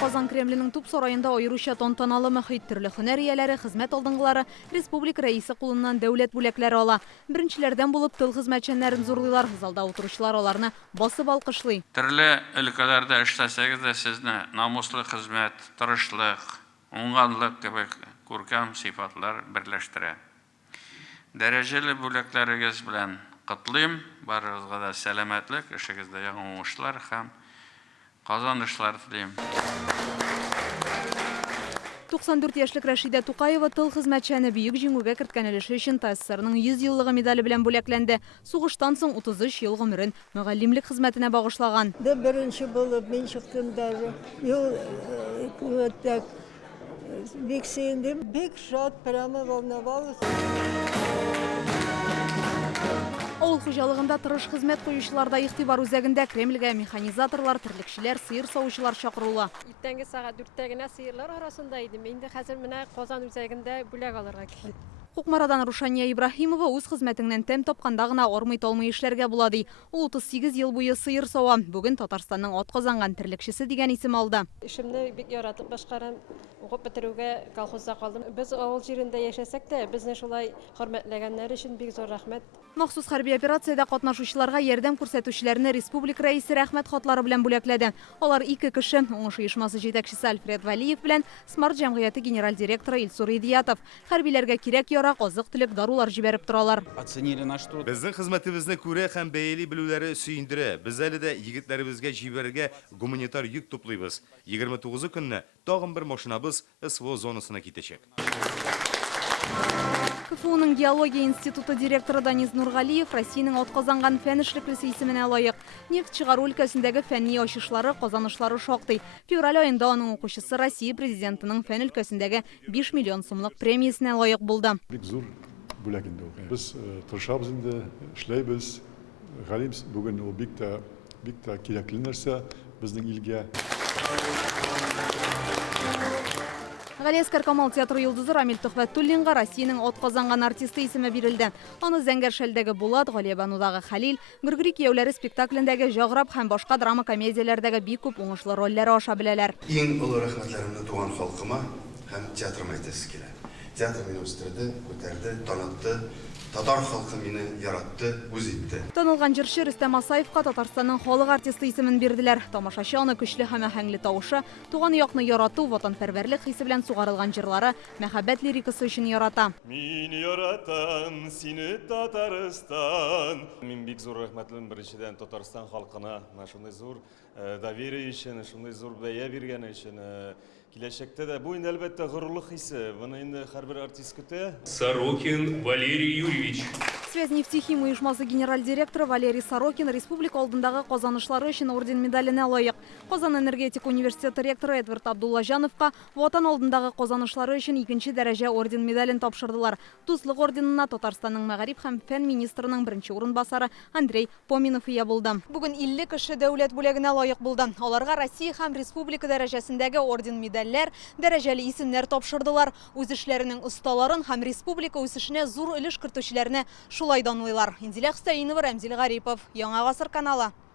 Казан Кремлінің туп сарайында айрыша тантаналы мөхит, түрлі һөнәр ияләре, хезмәт алдыңгылары республика рәисе кулыннан дәүләт бүләкләре ала. Беренчеләрдән булып тыл хезмәтчәннәрен зурлыйлар, залда утыручылар аларны басып алкышлый. Төрле өлкәләрдә эшләсәгез дә сезне намуслы хезмәт, тырышлык, уңганлык кебек күркәм сыйфатлар берләштерә. Дәрәҗәле бүләкләрегез белән котлыйм, барыгызга да сәламәтлек, эшегездә яңа уңышлар һәм казанышлар телим. 94 яшьлек Рәшидә Тукаева тыл хезмәтчәне бөек җиңүгә керткән өлеше өчен ТССРның 100 еллыгы медале белән бүләкләнде. Сугыштан соң 33 ел гомерен мөгаллимлек хезмәтенә багышлаган. Беренче булып мин чыктым даже. Так бик сөендем, бик шат, прямо волновалась. Авыл хуҗалыгында тырыш хезмәт куючыларда игътибар үзәгендә Кремльгә механизаторлар, терлекчеләр, сыер савучылар чакырула. Иртәнге сагать 4-тә генә сыерлар арасында идем. Инде хәзер менә Казан үзәгендә бүләк алырга килдем. Хукмарадан Рушания Ибраһимова үз хезмәтеннән тәм тапканда гына армый-талмый эшләргә була ди. Ул 38 ел буе сыер сава. Бүген Татарстанның атказанган терлекчесе дигән исем алды. Эшемне бик яратып башкарам. Укып бетерүгә колхозда калдым. Без авыл җирендә яшәсәк тә, безне шулай хөрмәтләгәннәр өчен бик зур рәхмәт. Махсус хәрби операциядә катнашучыларга ярдәм күрсәтүчеләрне республика рәисе рәхмәт хатлары белән бүләкләде. Алар 2 кеше, уңыш оешмасы җитәкчесе Альфред Валиев белән Смарт җәмгыяте генераль директоры Илсур Идиятов. Хәрбиләргә кирәк ярак, азык-төлек, дарулар җибәреп торалар. Безнең хезмәтебезне күрә һәм бәяли белүләре сөендерә. Без әле дә егетләребезгә җибәрергә гуманитар йөк туплыйбыз. 29 көнне тагын бер машинабыз СВО зонасына китәчәк. КФУның геология институты директоры Данис Нургалиев Россиянең атказанган фән эшлеклесе исеменә лаек. Нефть чыгару өлкәсендәге фәнни ачышлары, казанышлары шактый. Февраль айында аның укучысы Россия президентының фән өлкәсендәге 5 миллион сумлык премиясенә лаек булды. Бик зур бүләк инде ул. Без тырышабыз инде, эшләйбез. Галимс бүген ул бик тә кирәкле нәрсә безнең илгә. Галиәскәр Камал театры йолдызы Рамил Төхвәтуллинга Россиянең атказанган артисты исеме бирелде. Аны Зәңгәр-Шәлдәге Булат, Галиябанудагы Хәлил, Гөргөри кияүләре спектаклендәге Жаграб һәм башка драма комедияләрдәге бик күп уңышлы рольләре аша беләләр. Иң олы рәхмәтләремне туган халкыма һәм театрыма әйтәсе килә. Театр мине үстерде, күтәрде, танытты. Татар халкы мине яратты, үз итте. Танылган җырчы Рөстәм Асаевка Татарстанның халык артисты исемен бирделәр. Тамашачы аны көчле һәм аһәңле тавышы, туган якны ярату, ватанпәрвәрлек хисе белән сугарылган җырлары, мәхәббәт лирикасы өчен ярата. Мин яратам сине Татарстан. Мин бик зур рәхмәтлем беренчедән Татарстан халкына, шундый зур доверие өчен, шундый зур бәя биргән өчен. Киләчәктә дә бу инде әлбәттә горурлык хисе. Буны инде һәрбер артист көтә. Сорокин Валерий Юрьевич. Связнефтехим оешмасы генераль директоры Валерий Сорокин республика алдындагы казанышлары өчен орден медаленә лаек. Казан энергетик университеты ректоры Эдвард Абдуллажановка ватан алдындагы казанышлары өчен 2нче дәрәҗә орден медален тапшырдылар. Дуслык орденына Татарстанның мәгариф һәм фән министрының беренче урынбасары Андрей Поминов ия булды. Бүген 50 кеше дәүләт бүләгенә лаек булды. Аларга Россия һәм республика дәрәҗәсендәге орден медальләр, дәрәҗәле исемнәр тапшырдылар. Үз эшләренең осталарын һәм республика үсешенә зур өлеш кертүчеләрне шулай данлыйлар. Инзилә Хөсәенова, Рамзил Гарипов, Яңа гасыр каналы.